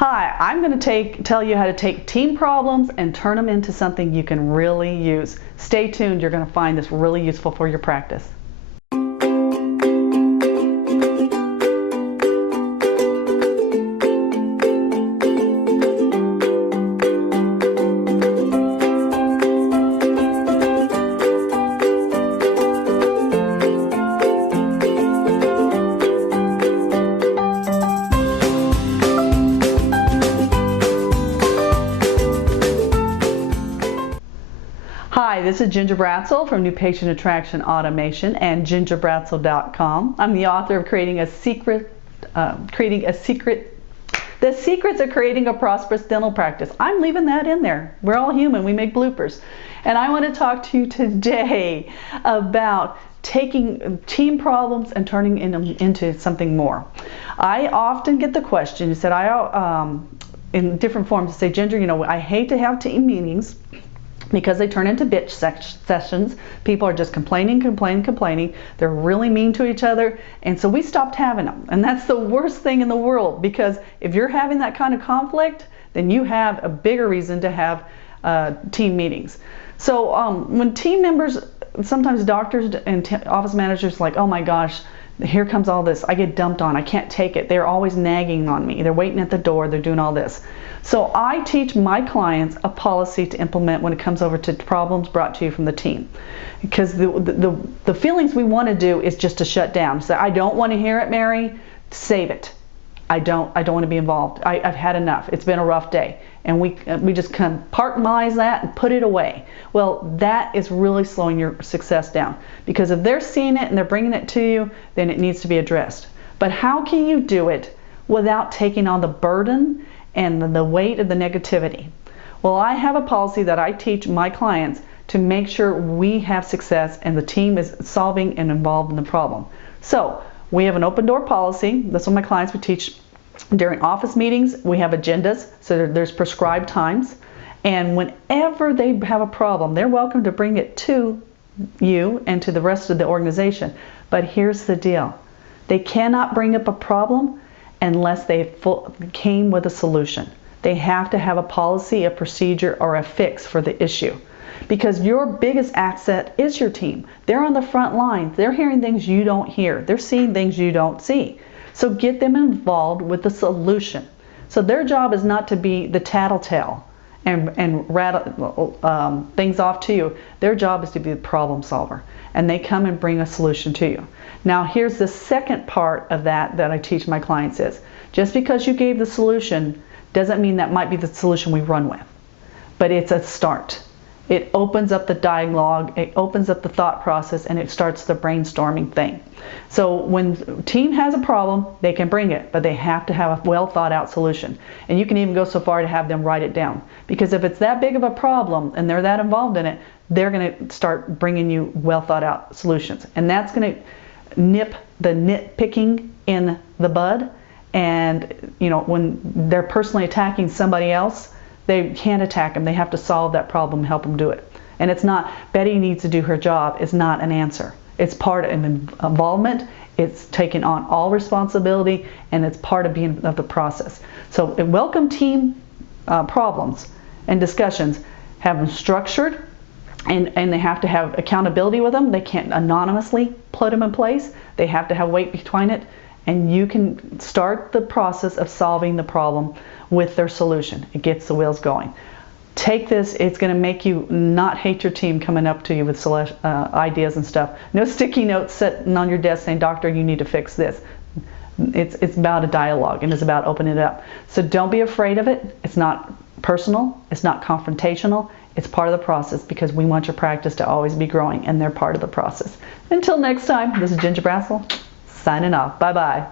Hi, I'm going to tell you how to take team problems and turn them into something you can really use. Stay tuned, you're going to find this really useful for your practice. Hi, this is Ginger Bratzel from New Patient Attraction Automation and gingerbratzel.com. I'm the author of The Secrets of Creating a Prosperous Dental Practice. I'm leaving that in there. We're all human, we make bloopers. And I want to talk to you today about taking team problems and turning them into something more. I often get the question, in different forms, say, Ginger, I hate to have team meetings because they turn into bitch sessions. People are just complaining. They're really mean to each other, and so we stopped having them. And that's the worst thing in the world, because if you're having that kind of conflict, then you have a bigger reason to have team meetings. So when team members, sometimes doctors and office managers, like, oh my gosh, here comes all this, I get dumped on, I can't take it, they're always nagging on me, they're waiting at the door, they're doing all this. So I teach my clients a policy to implement when it comes over to problems brought to you from the team. Because the feelings we want to do is just to shut down. Say, I don't want to hear it, Mary, save it. I don't want to be involved. I've had enough. It's been a rough day. And we just compartmentalize that and put it away. Well, that is really slowing your success down. Because if they're seeing it and they're bringing it to you, then it needs to be addressed. But how can you do it without taking on the burden and the weight of the negativity? Well, I have a policy that I teach my clients to make sure we have success and the team is solving and involved in the problem. So we have an open door policy. That's what my clients would teach during office meetings. We have agendas, so there's prescribed times. And whenever they have a problem, they're welcome to bring it to you and to the rest of the organization. But here's the deal. They cannot bring up a problem unless they came with a solution. They have to have a policy, a procedure, or a fix for the issue. Because your biggest asset is your team. They're on the front lines. They're hearing things you don't hear. They're seeing things you don't see. So get them involved with the solution. So their job is not to be the tattletale and rattle things off to you. Their job is to be the problem solver. And they come and bring a solution to you. Now here's the second part of that I teach my clients is, just because you gave the solution doesn't mean that might be the solution we run with. But it's a start. It opens up the dialogue, it opens up the thought process, and it starts the brainstorming thing. So when the team has a problem, they can bring it, but they have to have a well thought out solution. And you can even go so far to have them write it down. Because if it's that big of a problem and they're that involved in it, they're going to start bringing you well thought out solutions. And that's going to nip the nitpicking in the bud. And when they're personally attacking somebody else, they can't attack them. They have to solve that problem, help them do it. And it's not, Betty needs to do her job, is not an answer. It's part of involvement, it's taking on all responsibility, and it's part of the process. So welcome team problems and discussions. Have them structured, and they have to have accountability with them. They can't anonymously put them in place. They have to have weight behind it. And you can start the process of solving the problem with their solution. It gets the wheels going. Take this, it's going to make you not hate your team coming up to you with ideas and stuff. No sticky notes sitting on your desk saying, doctor, you need to fix this. It's about a dialogue, and it's about opening it up. So don't be afraid of it. It's not personal. It's not confrontational. It's part of the process, because we want your practice to always be growing, and they're part of the process. Until next time, this is Ginger Bratzel, signing off. Bye-bye.